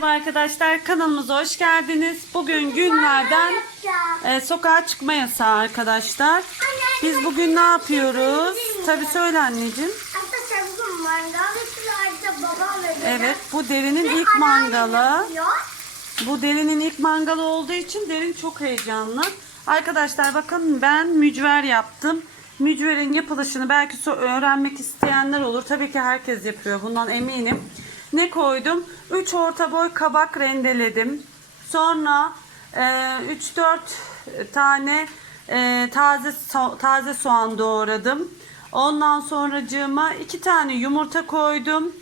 Merhaba arkadaşlar kanalımıza hoş geldiniz. Bugün günlerden e, sokağa çıkma yasağı arkadaşlar. Biz bugün ne yapıyoruz? Tabi söyle anneciğim. Evet bu derinin ilk mangalı. Bu derinin ilk mangalı olduğu için derin çok heyecanlı. Arkadaşlar bakın ben mücver yaptım. Mücverin yapılışını belki öğrenmek isteyenler olur. Tabii ki herkes yapıyor bundan eminim. Ne koydum? 3 orta boy kabak rendeledim. Sonra e, 3-4 tane e, taze so- taze soğan doğradım. Ondan sonracığıma 2 tane yumurta koydum.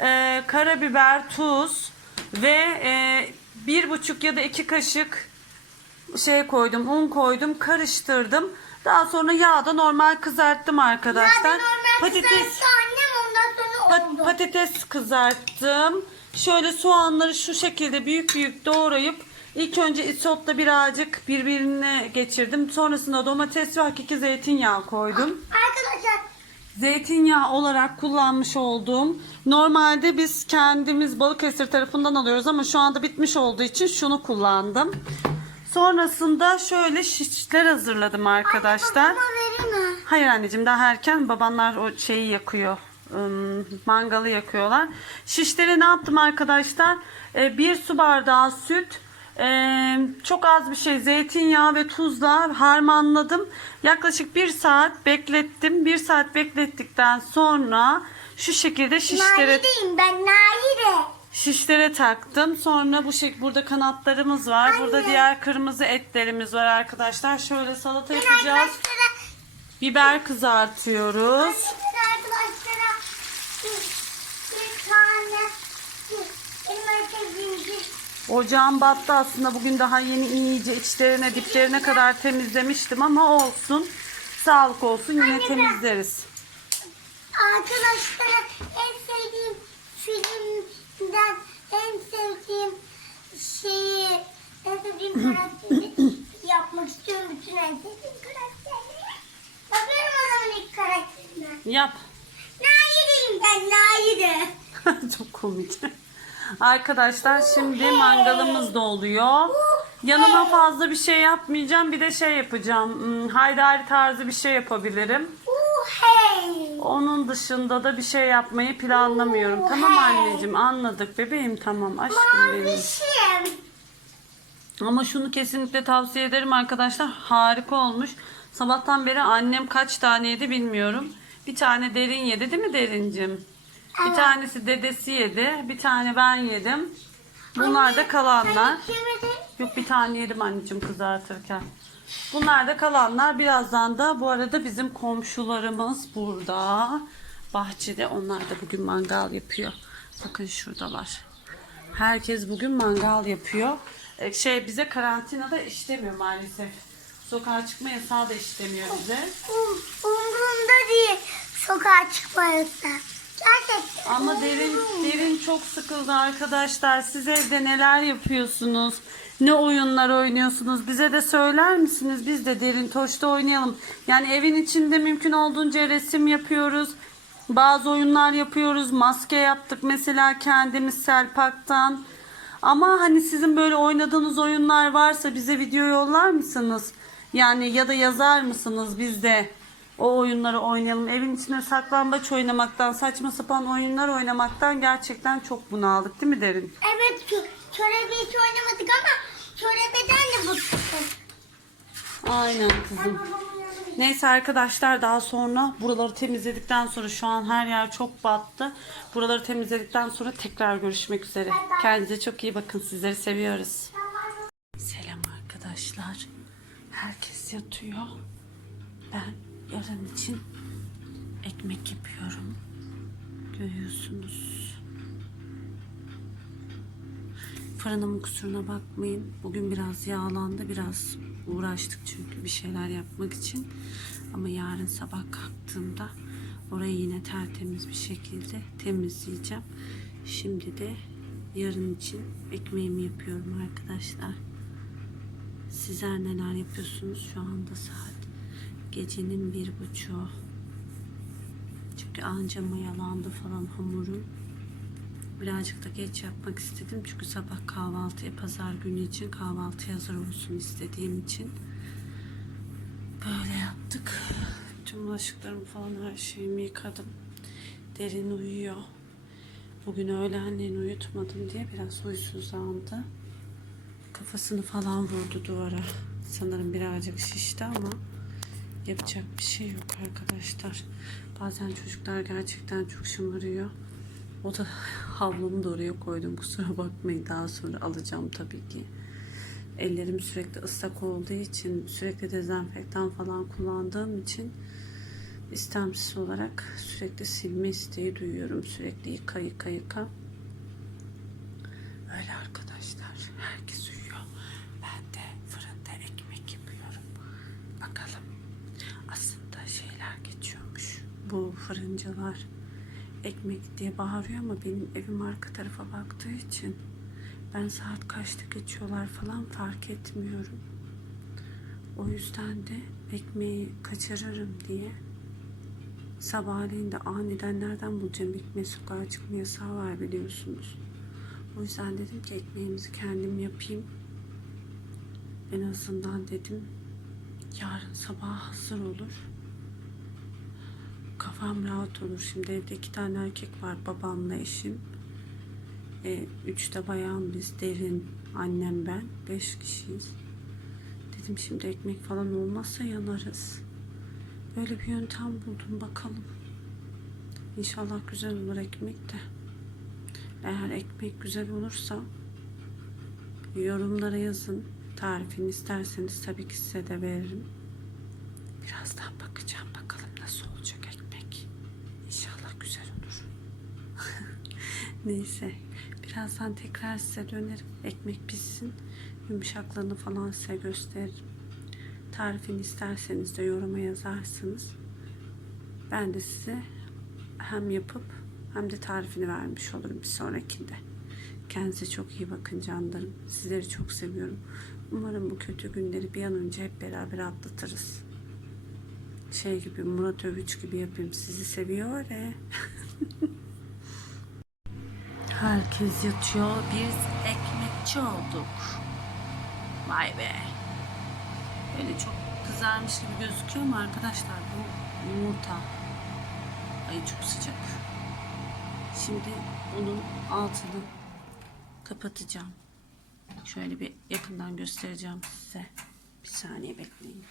E, karabiber, tuz ve e, bir buçuk ya da iki kaşık şey koydum, un koydum, karıştırdım. Daha sonra yağda normal kızarttım arkadaşlar. Zaten normal Patates kızarttı annem ondan sonra pat- patates kızarttım. Şöyle soğanları şu şekilde büyük büyük doğrayıp ilk önce isotla birazcık birbirine geçirdim. Sonrasında domates ve hakiki zeytinyağı koydum. Arkadaşlar Zeytinyağı olarak kullanmış olduğum normalde biz kendimiz Balıkesir tarafından alıyoruz ama şu anda bitmiş olduğu için şunu kullandım. Sonrasında şöyle şişler hazırladım arkadaşlar. babama verir mi? Hayır anneciğim daha erken babanlar o şeyi yakıyor. Mangalı yakıyorlar. Şişleri ne yaptım arkadaşlar? Ee, bir su bardağı süt, ee, çok az bir şey zeytinyağı ve tuzla harmanladım. Yaklaşık bir saat beklettim. Bir saat beklettikten sonra şu şekilde şişlere Nahide'yim ben Nahide. şişlere taktım. Sonra bu şek burada kanatlarımız var. Burada Anne. diğer kırmızı etlerimiz var arkadaşlar. Şöyle salata yapacağız. Biber kızartıyoruz. arkadaşlara bir, tane Ocağım battı aslında. Bugün daha yeni iyice içlerine diplerine kadar temizlemiştim ama olsun. Sağlık olsun yine Anne temizleriz. Arkadaşlara en sevdiğim filmden en sevdiğim şeyi en sevdiğim karakteri yapmak istiyorum bütün en sevdiğim karakterleri. Bakıyorum adamın ilk karakterine. Yap. Ben Nahide. Çok komik. Arkadaşlar şimdi mangalımız da oluyor. Yanıma fazla bir şey yapmayacağım. Bir de şey yapacağım. Hmm, Haydari tarzı bir şey yapabilirim. Hey. Onun dışında da bir şey yapmayı planlamıyorum. Tamam anneciğim anladık bebeğim tamam aşkım benim. Ama şunu kesinlikle tavsiye ederim arkadaşlar. Harika olmuş. Sabahtan beri annem kaç tane yedi bilmiyorum. Bir tane derin yedi değil mi derincim? Bir Evet. tanesi dedesi yedi. Bir tane ben yedim. Bunlar da kalanlar. Sen yemedin. Yok bir tane yedim anneciğim kızartırken. Bunlar da kalanlar. Birazdan da bu arada bizim komşularımız burada. Bahçede onlar da bugün mangal yapıyor. Bakın şuradalar. Herkes bugün mangal yapıyor. Ee, Şey bize karantinada işlemiyor maalesef. Sokağa çıkma yasağı da işlemiyor bize. Um, umurumda değil sokağa çıkmayası. Gerçekten. Ama derin derin çok sıkıldı arkadaşlar. Siz evde neler yapıyorsunuz? Ne oyunlar oynuyorsunuz? Bize de söyler misiniz? Biz de derin toşta oynayalım. Yani evin içinde mümkün olduğunca resim yapıyoruz. Bazı oyunlar yapıyoruz. Maske yaptık mesela kendimiz Selpak'tan. Ama hani sizin böyle oynadığınız oyunlar varsa bize video yollar mısınız? Yani ya da yazar mısınız biz de o oyunları oynayalım. Evin içinde saklambaç oynamaktan, saçma sapan oyunlar oynamaktan gerçekten çok bunaldık değil mi Derin? Evet kö- körebe hiç oynamadık ama körebeden de bıktık. Aynen kızım. Neyse arkadaşlar daha sonra buraları temizledikten sonra şu an her yer çok battı. Buraları temizledikten sonra tekrar görüşmek üzere. Kendinize çok iyi bakın. Sizleri seviyoruz. Selam arkadaşlar. Herkes yatıyor. Ben yarın için ekmek yapıyorum. Görüyorsunuz. Fırınımın kusuruna bakmayın. Bugün biraz yağlandı. Biraz uğraştık çünkü bir şeyler yapmak için. Ama yarın sabah kalktığımda orayı yine tertemiz bir şekilde temizleyeceğim. Şimdi de yarın için ekmeğimi yapıyorum arkadaşlar. Sizler neler yapıyorsunuz? Şu anda saat gecenin bir buçuğu. Çünkü anca mayalandı falan hamurum. Birazcık da geç yapmak istedim. Çünkü sabah kahvaltıya pazar günü için kahvaltı hazır olsun istediğim için. Böyle yaptık. Tüm bulaşıklarımı falan her şeyimi yıkadım. Derin uyuyor. Bugün öğlenleyin uyutmadım diye biraz huysuzlandı. Kafasını falan vurdu duvara. Sanırım birazcık şişti ama yapacak bir şey yok arkadaşlar. Bazen çocuklar gerçekten çok şımarıyor. O da havlumu da oraya koydum. Kusura bakmayın daha sonra alacağım tabii ki. Ellerim sürekli ıslak olduğu için sürekli dezenfektan falan kullandığım için istemsiz olarak sürekli silme isteği duyuyorum. Sürekli yıka yıka yıka. Öyle arkadaşlar. Herkes uyuyor. Ben de fırında ekmek yapıyorum. Bakalım. Aslında şeyler geçiyormuş. Bu fırıncılar ekmek diye bağırıyor ama benim evim arka tarafa baktığı için ben saat kaçta geçiyorlar falan fark etmiyorum. O yüzden de ekmeği kaçırırım diye sabahleyin de aniden nereden bulacağım ekmeği sokağa çıkma yasağı var biliyorsunuz. O yüzden dedim ki ekmeğimizi kendim yapayım. En azından dedim yarın sabah hazır olur. Kafam rahat olur. Şimdi evde iki tane erkek var babamla eşim. E, üç de bayan biz derin annem ben. Beş kişiyiz. Dedim şimdi ekmek falan olmazsa yanarız. Böyle bir yöntem buldum bakalım. İnşallah güzel olur ekmek de. Eğer ekmek güzel olursa yorumlara yazın. Tarifini isterseniz tabii ki size de veririm. Birazdan bakacağım bakalım nasıl olacak ekmek. İnşallah güzel olur. Neyse. Birazdan tekrar size dönerim. Ekmek pişsin. Yumuşaklığını falan size gösteririm. Tarifini isterseniz de yoruma yazarsınız. Ben de size hem yapıp hem de tarifini vermiş olurum bir sonrakinde. Kendinize çok iyi bakın canlarım. Sizleri çok seviyorum. Umarım bu kötü günleri bir an önce hep beraber atlatırız. Şey gibi Murat Övüç gibi yapayım. Sizi seviyor e. Herkes yatıyor. Biz ekmekçi olduk. Vay be. Böyle çok kızarmış gibi gözüküyor ama arkadaşlar bu yumurta. Ay çok sıcak. Şimdi bunun altını kapatacağım. Şöyle bir yakından göstereceğim size. Bir saniye bekleyin.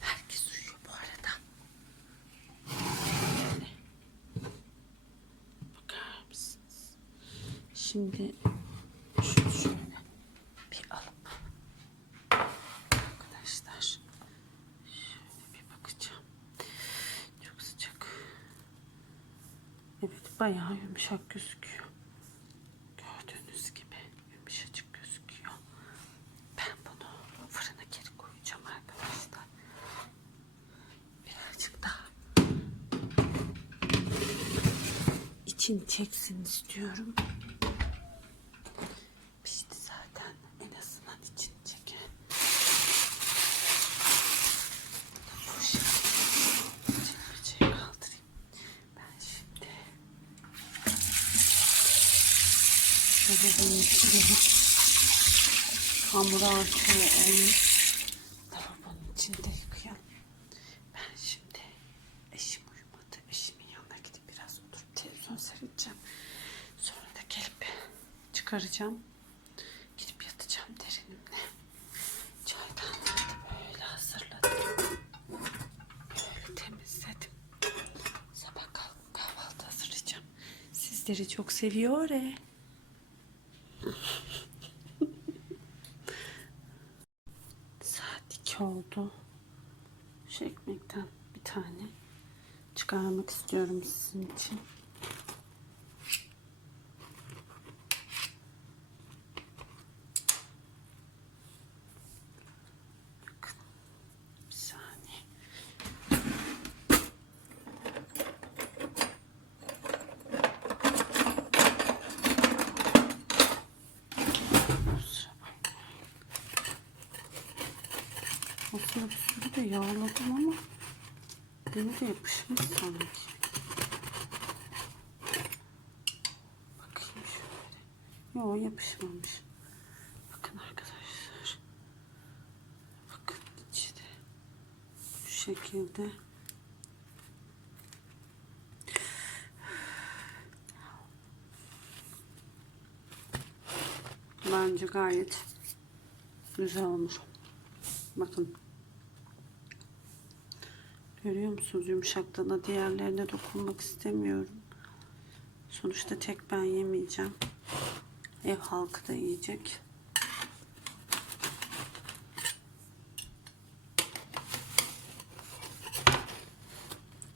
Herkes uyuyor bu arada. Böyle. Bakar mısınız? Şimdi şöyle bir alıp arkadaşlar şöyle bir bakacağım. Çok sıcak. Evet bayağı yumuşak gözüküyor. Gördüğünüz gibi yumuşacık gözüküyor. Ben bunu fırına geri koyacağım arkadaşlar. Birazcık daha için çeksin istiyorum. Pişti zaten. En azından için çeker. Bu çekmeceyi kaldırayım. Ben şimdi şöyle bunun içine olmuş. Lavabonun içinde yıkayalım. Ben şimdi eşim uyumadı. Eşimin yanına gidip biraz oturup televizyon seyredeceğim. Sonra da gelip çıkaracağım. Gidip yatacağım derinimle. Çaydanlığı da böyle hazırladım. Böyle temizledim. Sabah kalkıp kahvaltı hazırlayacağım. Sizleri çok seviyor e. Saat 2 oldu. Şu ekmekten bir tane çıkarmak istiyorum sizin için. yağladım ama demir de yapışmış sanki. Bakayım şöyle. Yok yapışmamış. Bakın arkadaşlar. Bakın içi de bu şekilde. Bence gayet güzel olmuş. Bakın Görüyor musunuz yumuşaklığına diğerlerine dokunmak istemiyorum. Sonuçta tek ben yemeyeceğim. Ev halkı da yiyecek.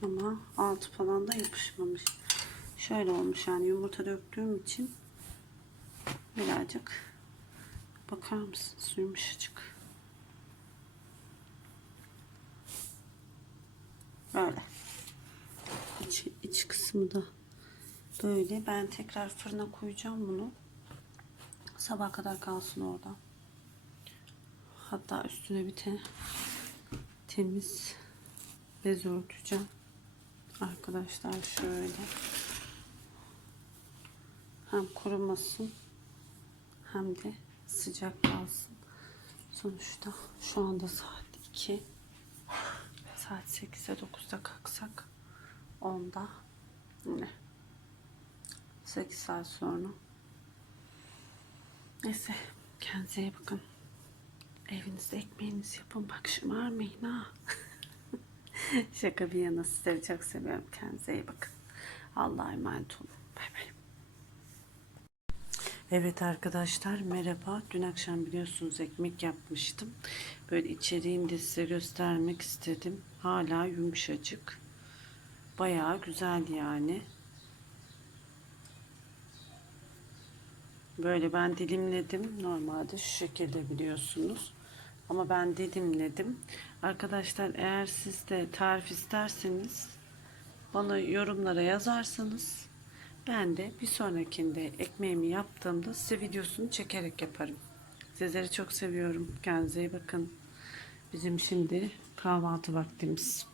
Ama altı falan da yapışmamış. Şöyle olmuş yani yumurta döktüğüm için birazcık bakar mısınız yumuşacık. Böyle. İç, iç kısmı da böyle. Ben tekrar fırına koyacağım bunu. Sabah kadar kalsın orada. Hatta üstüne bir tane temiz bez örteceğim. Arkadaşlar şöyle. Hem kurumasın hem de sıcak kalsın. Sonuçta şu anda saat 2. Saat 8'e 9'da kalksak 10'da ne? 8 saat sonra. Neyse kendinize iyi bakın. Evinizde ekmeğinizi yapın. Bak şımarmayın ha. Şaka bir yana sizleri çok seviyorum. Kendinize iyi bakın. Allah'a emanet olun. Bay bay. Evet arkadaşlar merhaba. Dün akşam biliyorsunuz ekmek yapmıştım. Böyle içeriğini de size göstermek istedim. Hala yumuşacık. Bayağı güzel yani. Böyle ben dilimledim. Normalde şu şekilde biliyorsunuz. Ama ben dilimledim. Arkadaşlar eğer siz de tarif isterseniz bana yorumlara yazarsanız ben de bir sonrakinde ekmeğimi yaptığımda size videosunu çekerek yaparım. Sizleri çok seviyorum. Kendinize iyi bakın. Bizim şimdi kahvaltı vaktimiz.